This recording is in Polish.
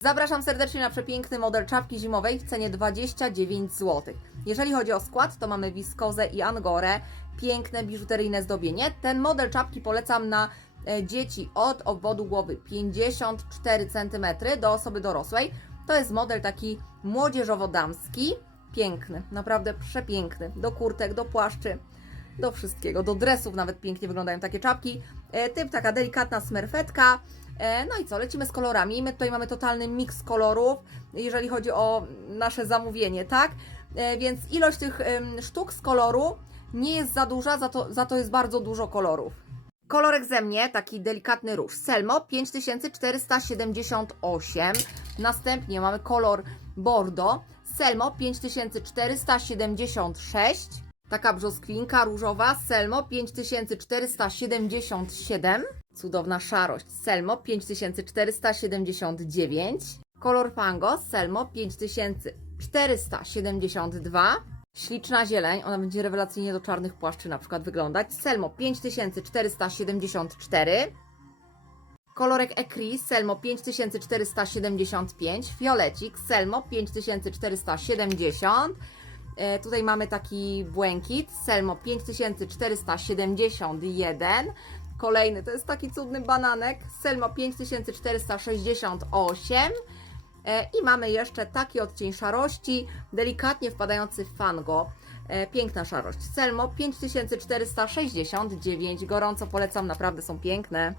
Zapraszam serdecznie na przepiękny model czapki zimowej w cenie 29 zł. Jeżeli chodzi o skład, to mamy wiskozę i angorę, piękne biżuteryjne zdobienie. Ten model czapki polecam na e, dzieci od obwodu głowy 54 cm do osoby dorosłej. To jest model taki młodzieżowo-damski, piękny, naprawdę przepiękny. Do kurtek, do płaszczy, do wszystkiego, do dresów nawet pięknie wyglądają takie czapki. E, Typ taka delikatna smerfetka. E, No i co, lecimy z kolorami. My tutaj mamy totalny miks kolorów, jeżeli chodzi o nasze zamówienie, tak? E, Więc ilość tych sztuk z koloru nie jest za duża, za to, za to jest bardzo dużo kolorów. Kolorek ze mnie, taki delikatny róż. Selmo 5478. Następnie mamy kolor Bordeaux. Selmo 5476. Taka brzoskwinka różowa. Selmo 5477. Cudowna szarość. Selmo 5479. Kolor Fango. Selmo 5472. Śliczna zieleń, ona będzie rewelacyjnie do czarnych płaszczy na przykład wyglądać. Selmo 5474. Kolorek Ecris, Selmo 5475. Fiolecik, Selmo 5470. E, tutaj mamy taki błękit, Selmo 5471. Kolejny to jest taki cudny bananek, Selmo 5468. E, I mamy jeszcze taki odcień szarości, delikatnie wpadający w fango. E, Piękna szarość. Selmo 5469. Gorąco polecam, naprawdę są piękne.